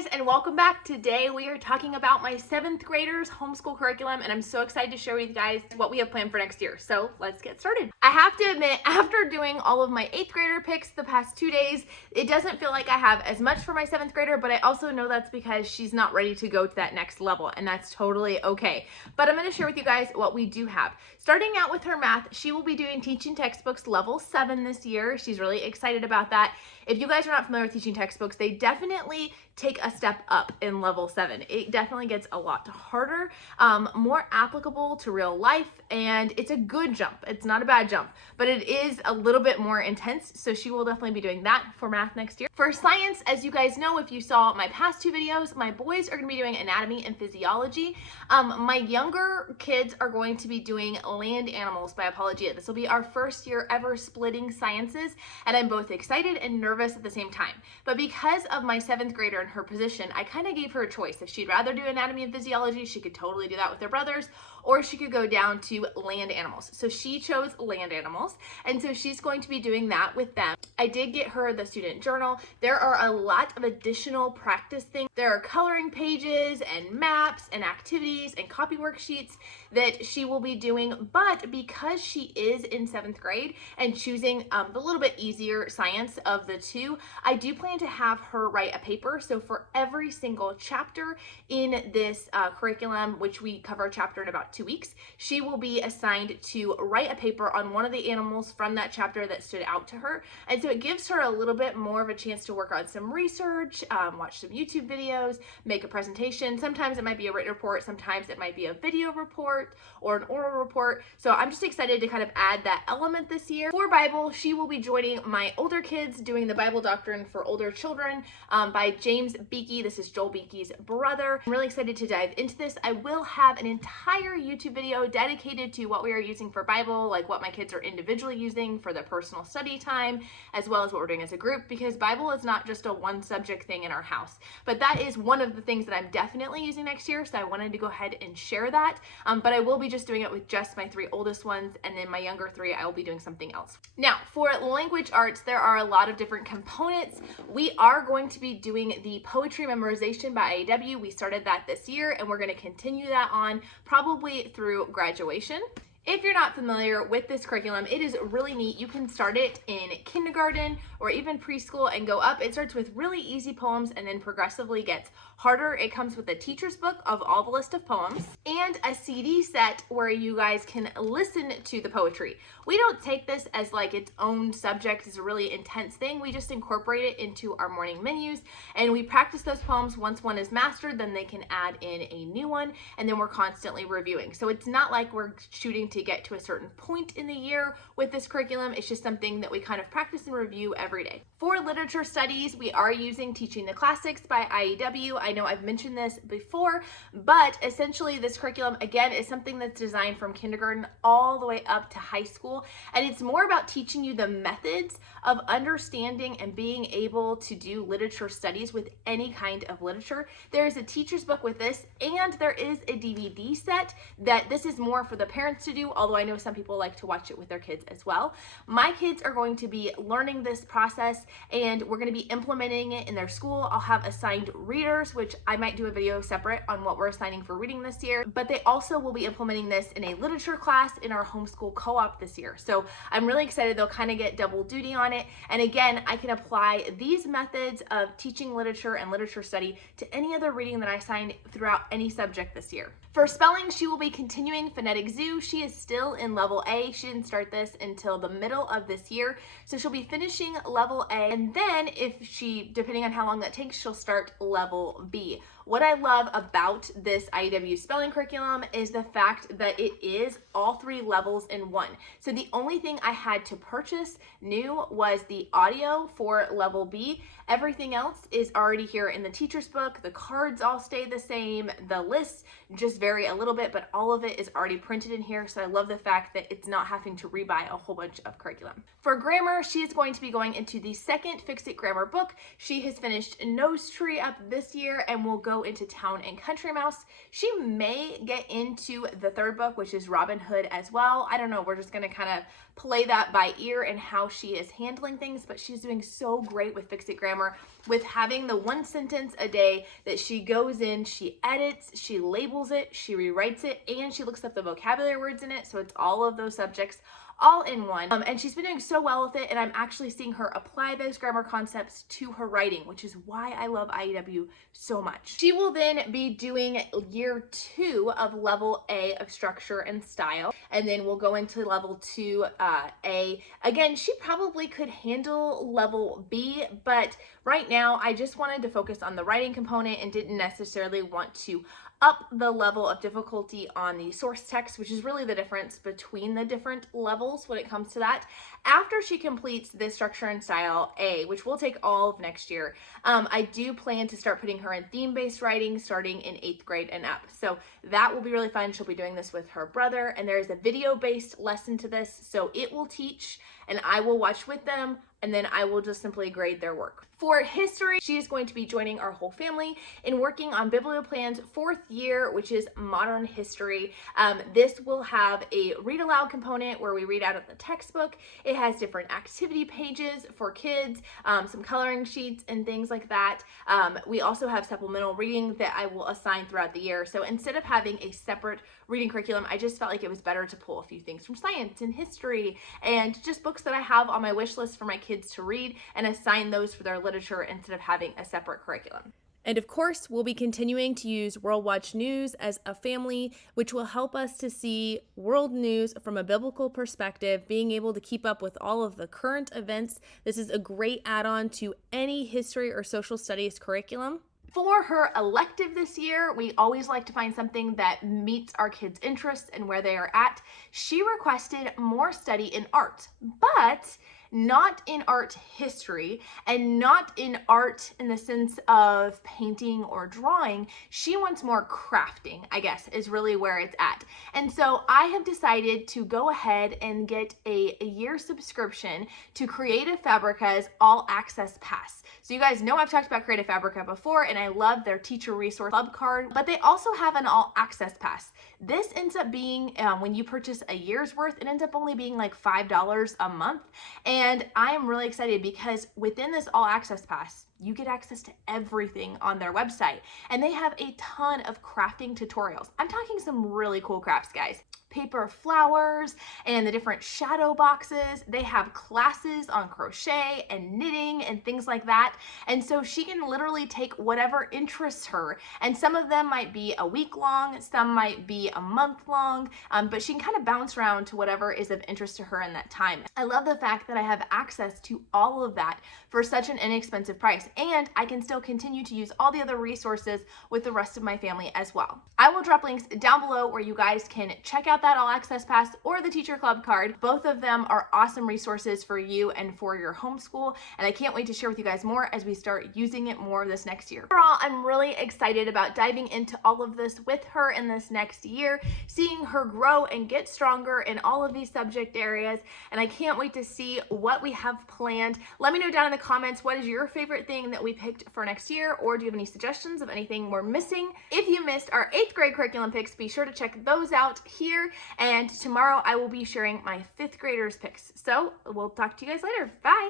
guys, and welcome back. Today we are talking about my 7th graders homeschool curriculum, and I'm so excited to show you guys what we have planned for next year. So let's get started. I have to admit, after doing all of my 8th grader picks the past 2 days, it doesn't feel like I have as much for my 7th grader, but I also know that's because she's not ready to go to that next level, and that's totally okay. But I'm going to share with you guys what we do have. Starting out with her math, she will be doing teaching textbooks level 7 this year. She's really excited about that. If you guys are not familiar with teaching textbooks, they definitely take a step up in level 7. It definitely gets a lot harder, more applicable to real life, and it's a good jump. It's not a bad jump, but it is a little bit more intense, so she will definitely be doing that for math next year. For science, as you guys know, if you saw my past 2 videos, my boys are going to be doing anatomy and physiology. My younger kids are going to be doing land animals by Apologia. This will be our first year ever splitting sciences, and I'm both excited and nervous at the same time. But because of my 7th grader and her position, I kind of gave her a choice. If she'd rather do anatomy and physiology, she could totally do that with her brothers, or she could go down to land animals. So she chose land animals, and so she's going to be doing that with them. I did get her the student journal. There are a lot of additional practice things. There are coloring pages and maps and activities and copy worksheets that she will be doing, but because she is in 7th grade and choosing the little bit easier science of the two, I do plan to have her write a paper. So for every single chapter in this curriculum, which we cover a chapter in about 2 weeks, she will be assigned to write a paper on one of the animals from that chapter that stood out to her. And so it gives her a little bit more of a chance to work on some research, watch some YouTube videos, make a presentation. Sometimes it might be a written report, sometimes it might be a video report or an oral report. So I'm just excited to kind of add that element this year. For Bible, she will be joining my older kids doing the Bible Doctrine for Older Children by James Beeke. This is Joel Beeke's brother. I'm really excited to dive into this. I will have an entire YouTube video dedicated to what we are using for Bible, like what my kids are individually using for their personal study time, as well as what we're doing as a group, because Bible is not just a one subject thing in our house. But that is one of the things that I'm definitely using next year, so I wanted to go ahead and share that. But I will be just doing it with just my 3 oldest ones, and then my younger 3, I will be doing something else. Now, for language arts, there are a lot of different components. We are going to be doing the poetry memorization by IAW. We started that this year, and we're going to continue that on probably through graduation. If you're not familiar with this curriculum, it is really neat. You can start it in kindergarten or even preschool and go up. It starts with really easy poems and then progressively gets harder. It comes with a teacher's book of all the list of poems and a CD set where you guys can listen to the poetry. We don't take this as like its own subject. It's a really intense thing. We just incorporate it into our morning menus, and we practice those poems. Once one is mastered, then they can add in a new one, and then we're constantly reviewing. So it's not like we're shooting to get to a certain point in the year with this curriculum. It's just something that we kind of practice and review every day. For literature studies, we are using Teaching the Classics by IAW. I know I've mentioned this before, but essentially this curriculum, again, is something that's designed from kindergarten all the way up to high school, and it's more about teaching you the methods of understanding and being able to do literature studies with any kind of literature. There is a teacher's book with this, and there is a DVD set that this is more for the parents to do, although I know some people like to watch it with their kids as well. My kids are going to be learning this process, and we're going to be implementing it in their school. I'll have assigned readers, which I might do a video separate on what we're assigning for reading this year, but they also will be implementing this in a literature class in our homeschool co-op this year. So I'm really excited. They'll kind of get double duty on it. And again, I can apply these methods of teaching literature and literature study to any other reading that I assigned throughout any subject this year. For spelling, she will be continuing Phonetic Zoo. She is still in level A. She didn't start this until the middle of this year. So she'll be finishing level A, and then if she, depending on how long that takes, she'll start level B. What I love about this IAW spelling curriculum is the fact that it is all 3 levels in one. So the only thing I had to purchase new was the audio for level B. Everything else is already here in the teacher's book. The cards all stay the same. The lists just vary a little bit, but all of it is already printed in here. So I love the fact that it's not having to rebuy a whole bunch of curriculum. For grammar, she is going to be going into the 2nd Fix It grammar book. She has finished Nose Tree up this year and will go go into Town and Country Mouse. She may get into the third book, which is Robin Hood as well. I don't know, we're just gonna kind of play that by ear and how she is handling things, but she's doing so great with Fix It Grammar, with having the one sentence a day that she goes in, she edits, she labels it, she rewrites it, and she looks up the vocabulary words in it, so it's all of those subjects all in one. And she's been doing so well with it, and I'm actually seeing her apply those grammar concepts to her writing, which is why I love IEW so much. She will then be doing year 2 of level A of structure and style, and then we'll go into level 2A. Again, she probably could handle level B, but right now I just wanted to focus on the writing component and didn't necessarily want to up the level of difficulty on the source text, which is really the difference between the different levels when it comes to that. After she completes this structure and style A, which will take all of next year, I do plan to start putting her in theme-based writing starting in 8th grade and up. So that will be really fun. She'll be doing this with her brother, and there is a video-based lesson to this, so it will teach and I will watch with them, and then I will just simply grade their work. For history, she is going to be joining our whole family in working on Biblioplan's 4th year, which is modern history. This will have a read aloud component where we read out of the textbook. It has different activity pages for kids, some coloring sheets and things like that. We also have supplemental reading that I will assign throughout the year. So instead of having a separate reading curriculum, I just felt like it was better to pull a few things from science and history and just books that I have on my wish list for my kids to read and assign those for their literature instead of having a separate curriculum. And of course, we'll be continuing to use WorldWatch.News as a family, which will help us to see world news from a biblical perspective, being able to keep up with all of the current events. This is a great add-on to any history or social studies curriculum. For her elective this year, we always like to find something that meets our kids' interests and where they are at. She requested more study in art, but not in art history and not in art in the sense of painting or drawing. She wants more crafting, I guess, is really where it's at. And so I have decided to go ahead and get a year subscription to Creative Fabrica's All Access Pass. So you guys know I've talked about Creative Fabrica before, and I love their teacher resource club card, but they also have an All Access Pass. This ends up being, when you purchase a year's worth, it ends up only being like $5 a month. And I am really excited because within this All Access Pass, you get access to everything on their website. And they have a ton of crafting tutorials. I'm talking some really cool crafts, guys. Paper flowers and the different shadow boxes. They have classes on crochet and knitting and things like that. And so she can literally take whatever interests her. And some of them might be a week long, some might be a month long, but she can kind of bounce around to whatever is of interest to her in that time. I love the fact that I have access to all of that for such an inexpensive price. And I can still continue to use all the other resources with the rest of my family as well. I will drop links down below where you guys can check out that All Access Pass or the Teacher Club card. Both of them are awesome resources for you and for your homeschool, and I can't wait to share with you guys more as we start using it more this next year. Overall, I'm really excited about diving into all of this with her in this next year, seeing her grow and get stronger in all of these subject areas, and I can't wait to see what we have planned. Let me know down in the comments, what is your favorite thing that we picked for next year, or do you have any suggestions of anything we're missing? If you missed our 8th grade curriculum picks, be sure to check those out here. And tomorrow I will be sharing my 5th graders picks. So we'll talk to you guys later. Bye.